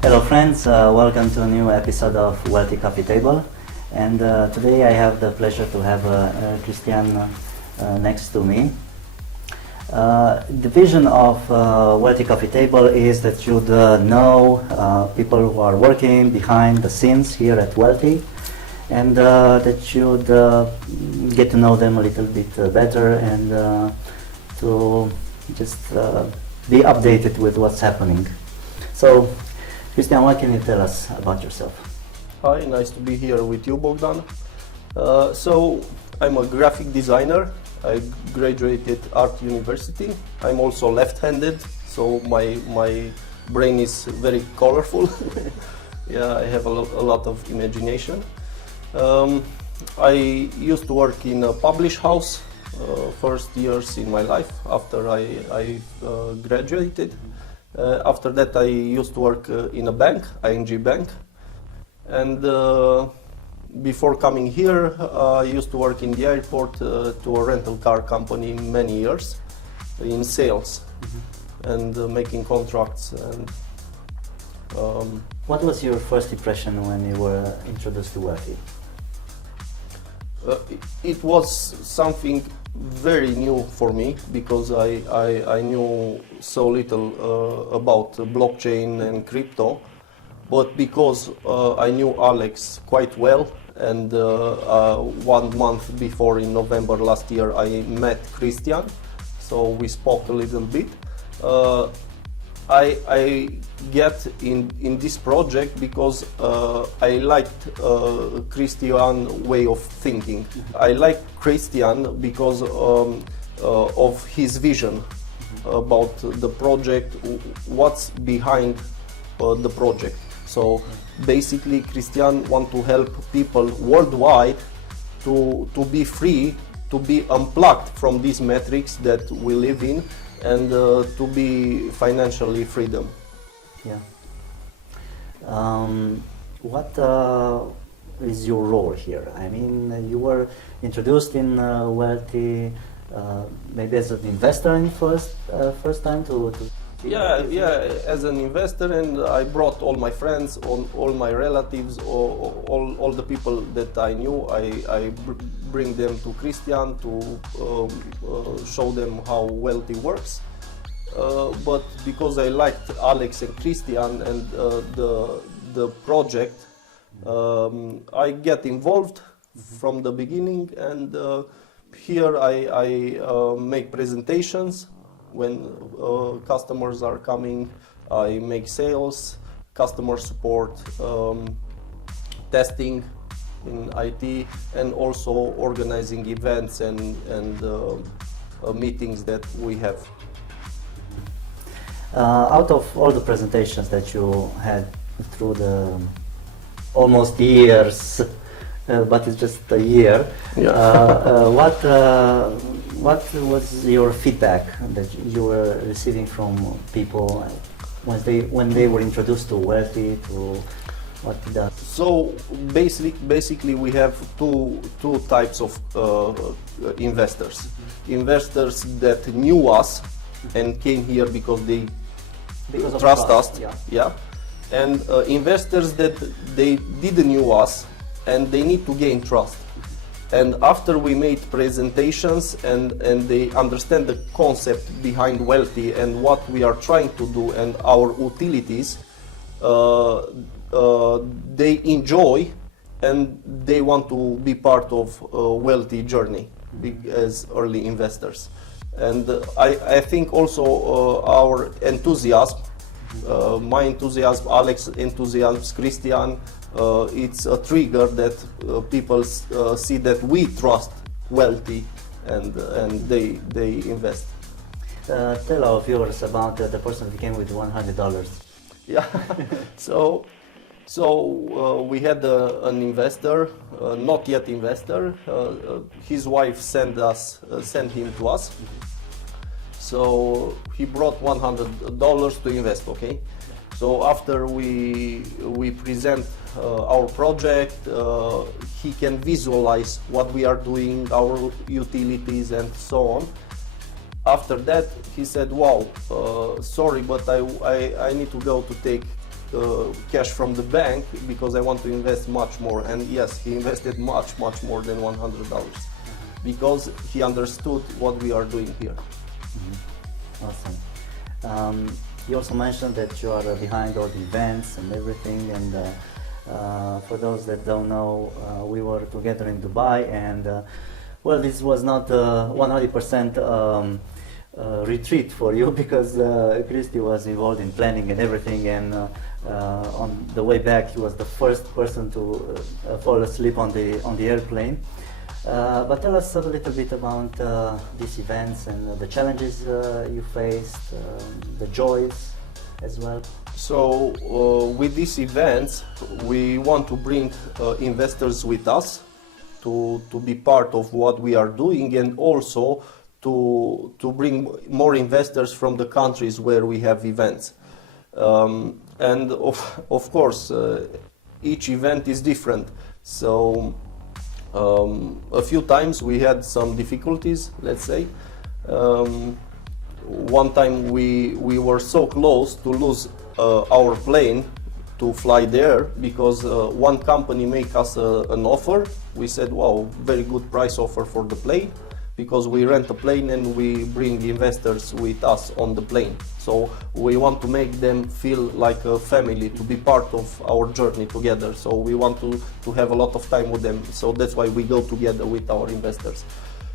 Hello friends, welcome to a new episode of Welthee Coffee Table. And today I have the pleasure to have Cristian next to me. The vision of Welthee Coffee Table is that you'd know people who are working behind the scenes here at Welthee, and that you'd get to know them a little bit better and to just be updated with what's happening. So, Cristian, what can you tell us about yourself? Hi, nice to be here with you, Bogdan. So, I'm a graphic designer. I graduated Art University. I'm also left-handed, so my brain is very colorful. Yeah, I have a lot of imagination. I used to work in a publish house first years in my life after I graduated. After that, I used to work in a bank, ING Bank, and before coming here, I used to work in the airport to a rental car company many years in sales and making contracts. And what was your first impression when you were introduced to Welthee? It was something very new for me because I knew so little about blockchain and crypto, but because I knew Alex quite well, and 1 month before, in November last year, I met Cristian, so we spoke a little bit. I get in this project because I liked Cristian's way of thinking. I like Cristian because of his vision about the project, what's behind the project. So basically, Cristian wants to help people worldwide to be free, to be unplugged from these metrics that we live in, and to be financially freedom. Yeah. What is your role here? I mean, you were introduced in Welthee maybe as an investor in first time to Yeah, as an investor, and I brought all my friends, all my relatives, all the people that I knew. I bring them to Cristian to show them how Welthee works. But because I liked Alex and Cristian and the project, I get involved from the beginning, and here I make presentations. When customers are coming, I make sales, customer support, testing in IT, and also organizing events and meetings that we have. Out of all the presentations that you had through the almost years, but it's just a year, what was your feedback that you were receiving from people when they were introduced to Welthee, to what it does? So basically we have two types of investors. Investors that knew us and came here because they trust us, yeah. And investors that they didn't know us and they need to gain trust. And after we made presentations and they understand the concept behind Welthee and what we are trying to do and our utilities, they enjoy and they want to be part of Welthee journey as early investors. And I think also our enthusiasm, my enthusiasm, Alex's enthusiasm, Cristian, it's a trigger that people see that we trust Welthee and they invest. Tell our viewers about the person who came with $100. Yeah, so we had an investor, not yet investor. His wife sent him to us. So he brought $100 to invest. Okay. So after we present our project, he can visualize what we are doing, our utilities and so on. After that, he said, wow, sorry, but I need to go to take cash from the bank because I want to invest much more. And yes, he invested much more than $100 because he understood what we are doing here. Awesome. You also mentioned that you are behind all the events and everything, and for those that don't know, we were together in Dubai, and well, this was not 100% retreat for you because Cristi was involved in planning and everything, and on the way back he was the first person to fall asleep on the airplane. But tell us a little bit about these events and the challenges you faced, the joys as well. So with these events, we want to bring investors with us to be part of what we are doing, and also to bring more investors from the countries where we have events. And of course, each event is different. So a few times we had some difficulties, let's say. One time we were so close to lose our plane to fly there because one company made us an offer. We said, wow, very good price offer for the plane, because we rent a plane and we bring investors with us on the plane. So we want to make them feel like a family, to be part of our journey together. So we want to have a lot of time with them. So that's why we go together with our investors.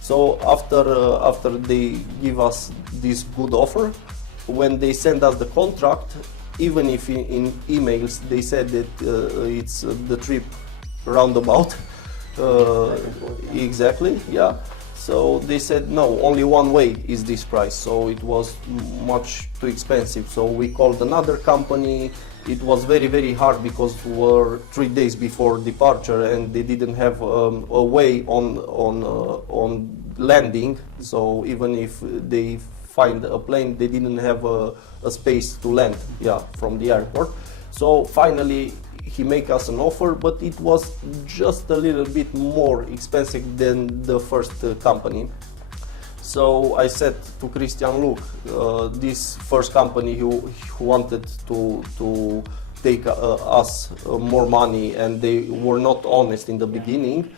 So after they give us this good offer, when they send us the contract, even if in emails they said that it's the trip roundabout, exactly, yeah. So they said, no, only one way is this price. So it was much too expensive. So we called another company. It was very hard because we were 3 days before departure and they didn't have a way on landing. So even if they find a plane, they didn't have a space to land, yeah, from the airport. So finally, he made us an offer, but it was just a little bit more expensive than the first company. So I said to Cristian, look, this first company who wanted to take us more money, and they were not honest in the beginning,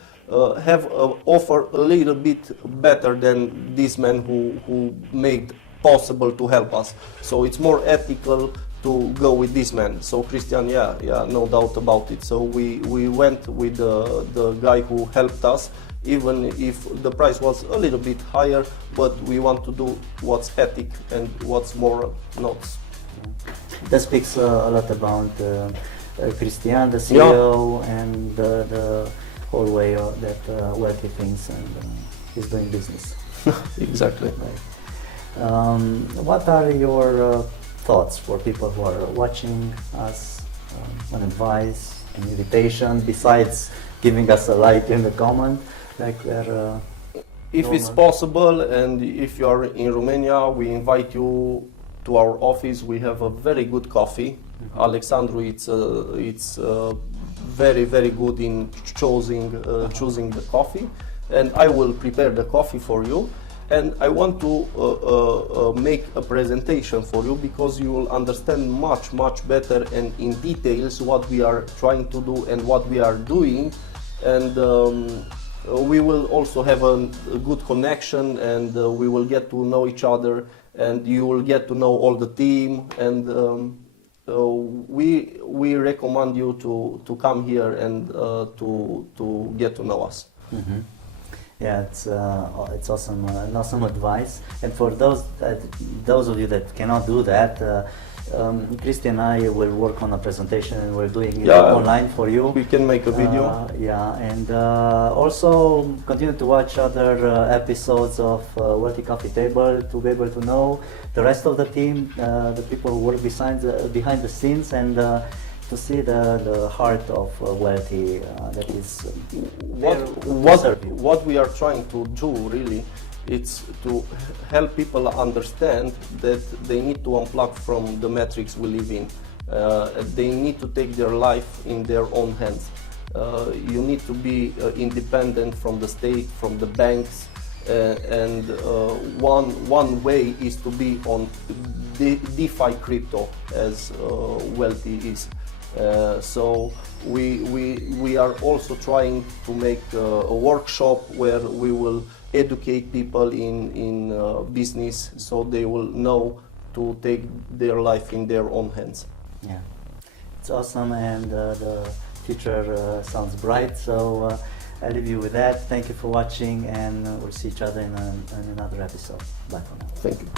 have an offer a little bit better than this man who made possible to help us. So it's more ethical to go with this man. So Cristian, yeah, no doubt about it. So we went with the guy who helped us, even if the price was a little bit higher, but we want to do what's ethic and what's more not. That speaks a lot about Cristian, the CEO, and the whole way that Welthee thinks and is doing business. Exactly. Right. What are your thoughts for people who are watching us, an advice, an invitation, besides giving us a like in the comment, like where, if it's possible, and if you are in Romania, we invite you to our office. We have a very good coffee. Alexandru, it's very good in choosing the coffee, and I will prepare the coffee for you. And I want to make a presentation for you, because you will understand much better and in details what we are trying to do and what we are doing. And we will also have a good connection, and we will get to know each other, and you will get to know all the team. And we recommend you to come here and to get to know us. Mm-hmm. Yeah, it's awesome, an awesome advice. And for those of you that cannot do that, Cristi and I will work on a presentation, and we're doing it online for you. We can make a video. Yeah, and also continue to watch other episodes of Welthee Coffee Table to be able to know the rest of the team, the people who work behind the scenes, and to see the heart of Welthee that is what we are trying to do really, it's to help people understand that they need to unplug from the matrix we live in. They need to take their life in their own hands. You need to be independent from the state, from the banks, One way is to be on DeFi crypto, as Welthee is. So we are also trying to make a workshop where we will educate people in business, so they will know to take their life in their own hands. Yeah, it's awesome, and the future sounds bright. So I leave you with that. Thank you for watching, and we'll see each other in another episode. Bye for now. Thank you.